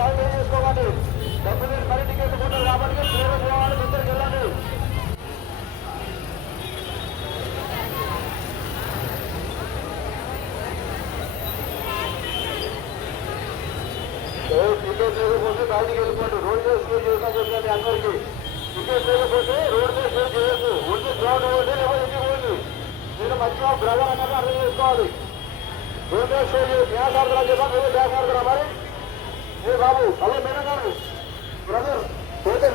Down చేసుకోవాలి. డబ్బులు మరి టికెట్ కొంటారు కాబట్టి ప్లేయర్ పోవాలి, ముందరికి వెళ్ళండి. టికెట్ లేకపోతే బయటికి వెళ్ళిపోండి. రోడ్ మీద స్టే చేసినా చెప్పండి అందరికీ. టికెట్ లేకపోతే రోడ్ మీద స్టే చేయొద్దు. ఉండి గ్రౌండ్ పోతే లేకపోతే ఇంటికి పోండి. మీరు మంచిగా బ్రదర్ అన్నది అర్థం చేసుకోవాలి. రోడ్ మీద స్టే చేసి డ్యాన్స్ ఆడుతున్నా చెప్పా, నువ్వు డ్యాన్స్ ఆడుతున్నా మరి. ఏ బాబు అలా మేడం గారు బ్రదర్ పోతే